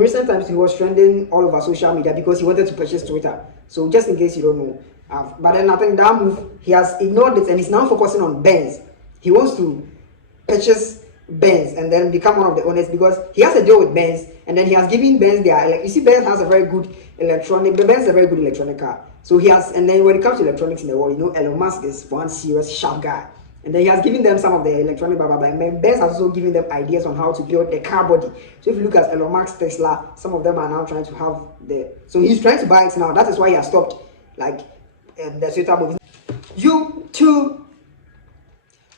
In recent times, he was trending all over social media because he wanted to purchase Twitter. So just in case you don't know, but then I think that move, he has ignored it and he's now focusing on Benz. He wants to purchase Benz and then become one of the owners because he has a deal with Benz and then he has given Benz their, like, you see, Benz has a very good electronic, the Benz is a very good electronic car. So he has, and then when it comes to electronics in the world, you know, Elon Musk is one serious sharp guy. And then he has given them some of the electronic blah, blah, blah. And then Benz has also given them ideas on how to build the car body. So if you look at Elon Musk's Tesla, some of them are now trying to have the, so he's trying to buy it now. That is why he has stopped, like, the Twitter movie. YouTube,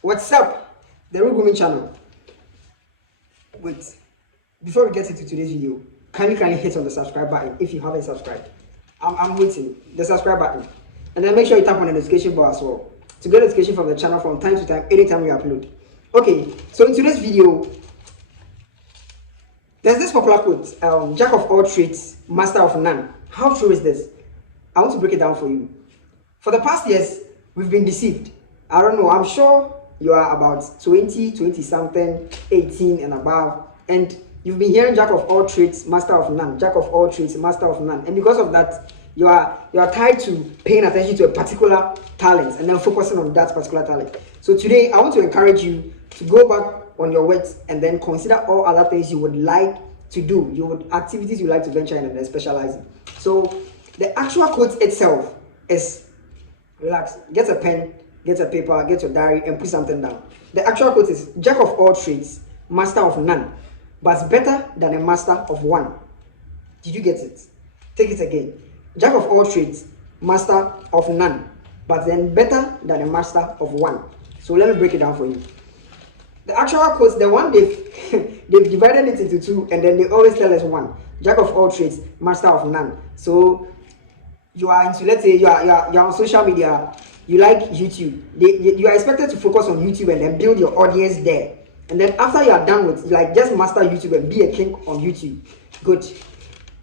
what's up? The Real Grooming channel. Wait, before we get into today's video, kindly hit on the subscribe button if you haven't subscribed. I'm waiting, the subscribe button. And then make sure you tap on the notification bell as well to get notification from the channel from time to time, anytime we upload. Okay, so in today's video, there's this popular quote, jack of all trades, master of none. How true is this? I want to break it down for you. For the past years, we've been deceived. I don't know, I'm sure you are about 20 something, 18 and above, and you've been hearing jack of all trades, master of none, jack of all trades, master of none. And because of that, you are tied to paying attention to a particular talent and then focusing on that particular talent. So today, I want to encourage you to go back on your words and then consider all other things you would like to do, activities you like to venture in and then specialize in. So the actual quote itself is, relax, get a pen, get a paper, get your diary and put something down. The actual quote is, jack of all trades, master of none, but better than a master of one. Did you get it? Take it again. Jack of all trades, master of none, but then better than a master of one. So let me break it down for you. The actual quote, the one they've divided it into two, and then they always tell us one. Jack of all trades, master of none. So you are into, let's say you are on social media, you like YouTube. You are expected to focus on YouTube and then build your audience there. And then after you are done with, like, just master YouTube and be a king on YouTube. Good.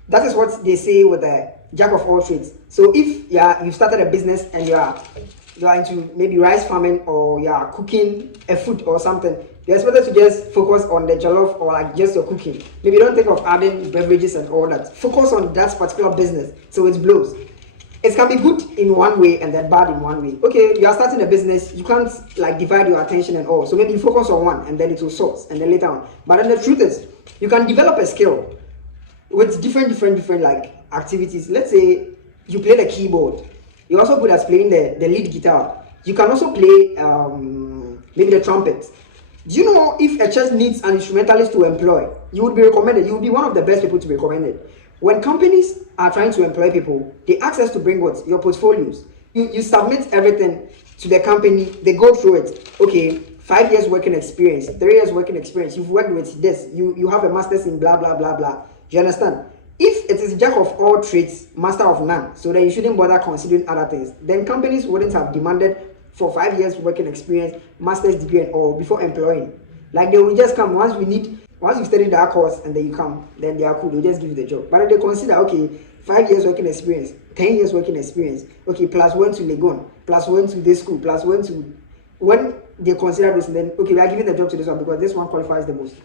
That is what they say with the jack of all trades. So if you've started a business and you are into maybe rice farming or you are cooking a food or something, you're expected to just focus on the jollof or like just your cooking. Maybe don't think of adding beverages and all that. Focus on that particular business so it blows. It can be good in one way and then bad in one way. Okay, you are starting a business, you can't like divide your attention and all. So maybe you focus on one and then it will sort and then later on. But then the truth is, you can develop a skill with different like activities. Let's say you play the keyboard. You're also good at playing the lead guitar. You can also play maybe the trumpet. Do you know if a church needs an instrumentalist to employ, you would be recommended. You would be one of the best people to be recommended. When companies are trying to employ people, they ask us to bring what? Your portfolios. You submit everything to the company, they go through it. Okay, 5 years working experience, 3 years working experience, you've worked with this, you have a master's in blah, blah, blah, blah. Do you understand? If it is jack of all trades, master of none, so then you shouldn't bother considering other things, then companies wouldn't have demanded for 5 years working experience, master's degree and all before employing. Like they will just come once you study that course and then you come, then they are cool, they'll just give you the job. But if they consider, okay, 5 years working experience, 10 years working experience, okay, plus one to Legon, plus one to this school, plus one to, when they consider this, then okay, we are giving the job to this one because this one qualifies the most.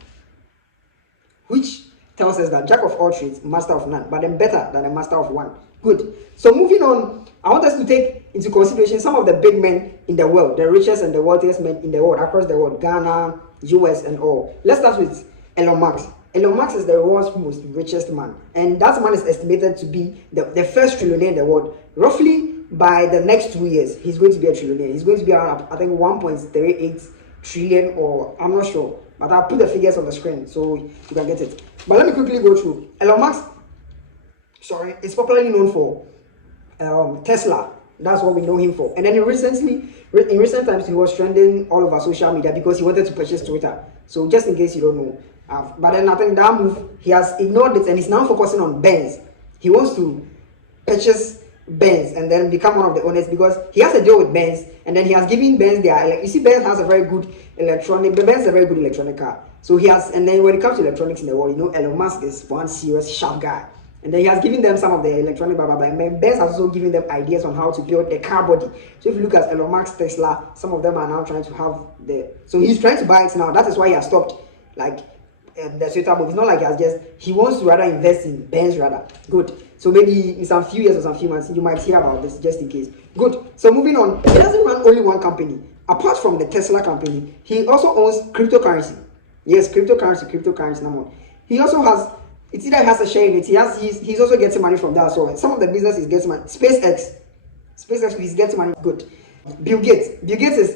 Which tells us that jack of all trades, master of none, but then better than a master of one. Good. So moving on, I want us to take into consideration some of the big men in the world, the richest and the wealthiest men in the world, across the world, Ghana, US and all. Let's start with Elon Musk. Elon Musk is the world's most richest man, and that man is estimated to be the first trillionaire in the world. Roughly by the next 2 years, he's going to be a trillionaire. He's going to be around, I think, 1.38 trillion, or I'm not sure, but I'll put the figures on the screen so you can get it. But let me quickly go through. Elon Musk, is popularly known for Tesla. That's what we know him for. And then in recent times, he was trending all over social media because he wanted to purchase Twitter. So just in case you don't know. But then I think that move, he has ignored it and he's now focusing on Benz. He wants to purchase Benz and then become one of the owners because he has a deal with Benz and then he has given Benz their, like, you see, Benz has a very good electronic, Benz is a very good electronic car. So he has, and then when it comes to electronics in the world, you know, Elon Musk is one serious sharp guy. And then he has given them some of the electronic blah, blah, blah. And Benz has also given them ideas on how to build the car body. So if you look at Elon Musk's Tesla, some of them are now trying to have the, so he's trying to buy it now. That is why he has stopped, like, the sweater move. It's not like he wants to rather invest in Benz rather. Good. So maybe in some few years or some few months, you might hear about this just in case. Good. So moving on, he doesn't run only one company. Apart from the Tesla company, he also owns cryptocurrency. Yes, cryptocurrency number one. He also has, it's either he has a share in it, he's also getting money from that. So some of the business is getting money. SpaceX is getting money. Good. Bill Gates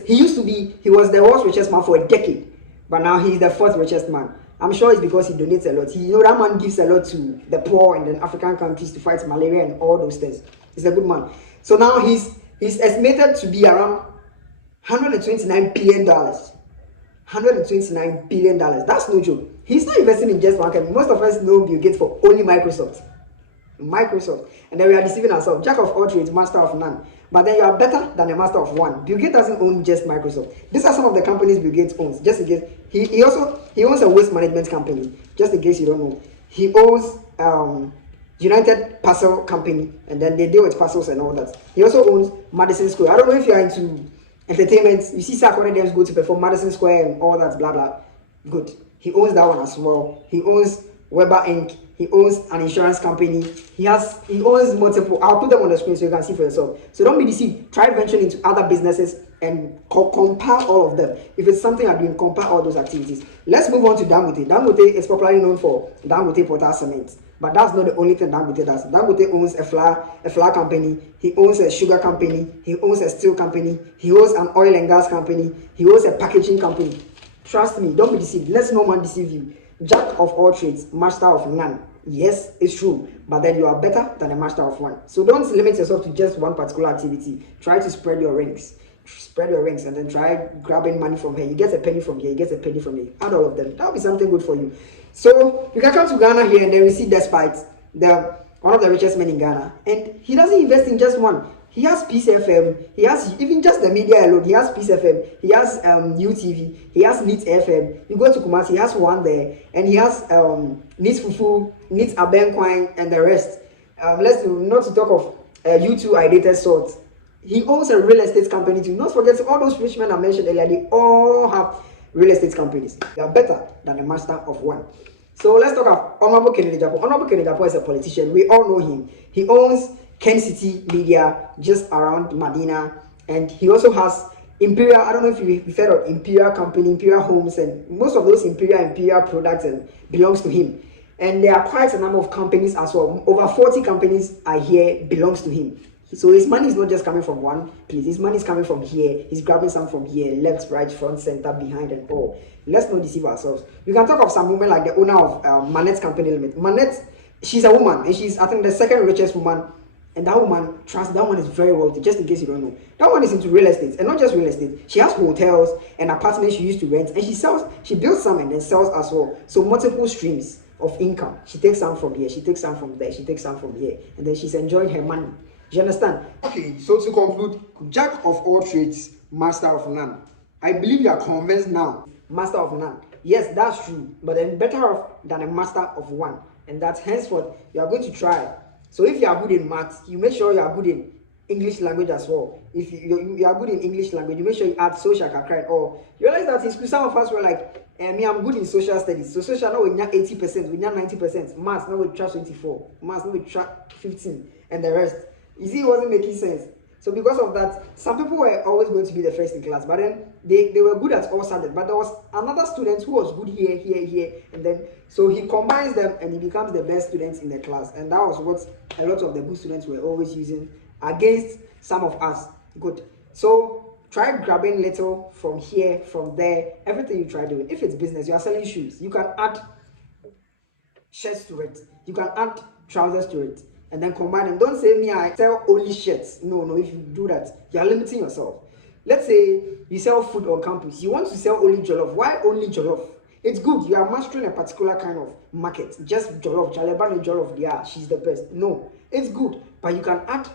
he was the world's richest man for a decade, but now he's the fourth richest man. I'm sure it's because he donates a lot. That man gives a lot to the poor in the African countries to fight malaria and all those things. He's a good man. So now he's estimated to be around $129 billion. $129 billion. That's no joke. He's not investing in just one company. Most of us know Bill Gates for only Microsoft. And then we are deceiving ourselves. Jack of all trades, master of none. But then you are better than a master of one. Bill Gates doesn't own just Microsoft. These are some of the companies Bill Gates owns. Just in case he owns a waste management company. Just in case you don't know, he owns United Parcel Company, and then they deal with parcels and all that. He also owns Madison Square. I don't know if you are into entertainment. You see Sarkodie Dems go to perform Madison Square and all that blah blah. Good. He owns that one as well. He owns Weber Inc. He owns an insurance company. He owns multiple. I'll put them on the screen so you can see for yourself. So don't be deceived. Try venturing into other businesses and compare all of them. If it's something you're doing, compare all those activities. Let's move on to Dangote. Dangote is popularly known for Dangote Potash Cement. But that's not the only thing Dangote does. Dangote owns a flour company. He owns a sugar company. He owns a steel company. He owns an oil and gas company. He owns a packaging company. Trust me, don't be deceived. Let no man deceive you. Jack of all trades, master of none. Yes, it's true, but then you are better than a master of one. So don't limit yourself to just one particular activity. Try to spread your rings. And then try grabbing money from here. You get a penny from here, you get a penny from here. Add all of them. That'll be something good for you. So you can come to Ghana here and then we see Despite, one of the richest men in Ghana, and he doesn't invest in just one. He has Peace FM. He has even just the media alone. He has Peace FM. He has UTV. He has Neat FM. You go to Kumasi, he has one there, and he has Neat Fufu, Neat Abenquine, and the rest. Let's not to talk of U2 Ideated Salt. He owns a real estate company too. Not forget all those rich men I mentioned earlier. They all have real estate companies. They are better than a master of one. So let's talk about Honorable Kennedy Japo. Honorable Kennedy Japo is a politician. We all know him. He owns Ken City Media just around Medina, and he also has Imperial. I don't know if you've heard of Imperial Company, Imperial Homes, and most of those Imperial products and belongs to him. And there are quite a number of companies as well. Over 40 companies are here belongs to him. So his money is not just coming from one place. His money is coming from here. He's grabbing some from here, left, right, front, center, behind, and all. Let's not deceive ourselves. You can talk of some women like the owner of Manette Company Limited. Manette, she's a woman, and she's, I think, the second richest woman. And that woman, trust, that one is very wealthy, just in case you don't know. That one is into real estate, and not just real estate. She has hotels and apartments she used to rent, and she builds some and then sells as well. So multiple streams of income. She takes some from here, she takes some from there, she takes some from here, and then she's enjoying her money. Do you understand? Okay, so to conclude, Jack of all trades, master of none. I believe you are convinced now. Master of none. Yes, that's true, but then better off than a master of one. And that henceforth, you are going to try. So if you are good in maths, you make sure you are good in English language as well. If you are good in English language, you make sure you add social kakra. Or you realize that in school, some of us were like, me, I'm good in social studies. So social now we need 80%, we need 90%. Maths now we try 24, maths now we try 15, and the rest. You see, it wasn't making sense. So because of that, some people were always going to be the first in class, but then they were good at all subjects. But there was another student who was good here, and then so he combines them and he becomes the best student in the class. And that was what a lot of the good students were always using against some of us. Good. So try grabbing little from here, from there, everything you try doing. If it's business, you are selling shoes, you can add shirts to it. You can add trousers to it. And then combine them. Don't say me, I sell only shirts. No, if you do that, you are limiting yourself. Let's say you sell food on campus. You want to sell only jollof. Why only jollof? It's good. You are mastering a particular kind of market. Just jollof. Jalebani jollof. Yeah, she's the best. No, it's good. But you can add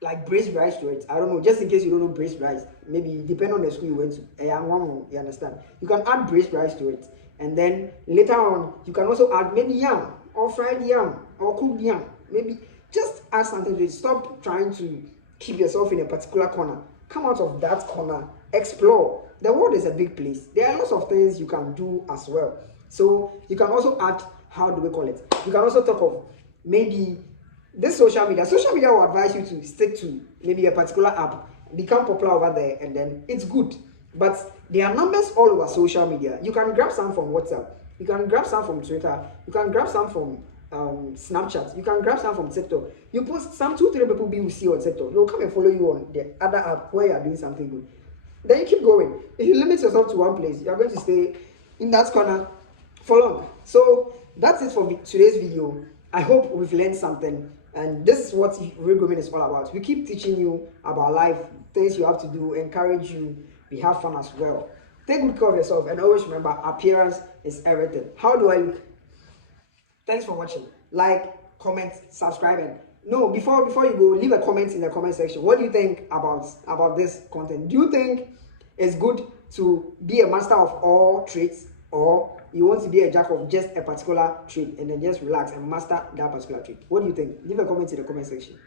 like braised rice to it. I don't know. Just in case you don't know braised rice. Maybe depend on the school you went to. You understand? You can add braised rice to it. And then later on, you can also add maybe yam or fried yam or cooked yam. Maybe just add something to it. Stop trying to keep yourself in a particular corner. Come out of that corner. Explore. The world is a big place. There are lots of things you can do as well. So you can also add, how do we call it? You can also talk of maybe this social media. Social media will advise you to stick to maybe a particular app, become popular over there, and then it's good. But there are numbers all over social media. You can grab some from WhatsApp, you can grab some from Twitter, you can grab some from Snapchat, you can grab some from TikTok. You post some 2-3 people will see on TikTok. They'll come and follow you on the other app where you are doing something good. Then you keep going. If you limit yourself to one place, you are going to stay in that corner for long. So that's it for today's video. I hope we've learned something, and this is what real grooming is all about. We keep teaching you about life, things you have to do, encourage you, we have fun as well. Take good care of yourself, and always remember, appearance is everything. How do I look? Thanks for watching. Like, comment, subscribe, and no, before you go, leave a comment in the comment section. What do you think about this content? Do you think it's good to be a master of all trades, or you want to be a jack of just a particular trade and then just relax and master that particular trade? What do you think? Leave a comment in the comment section.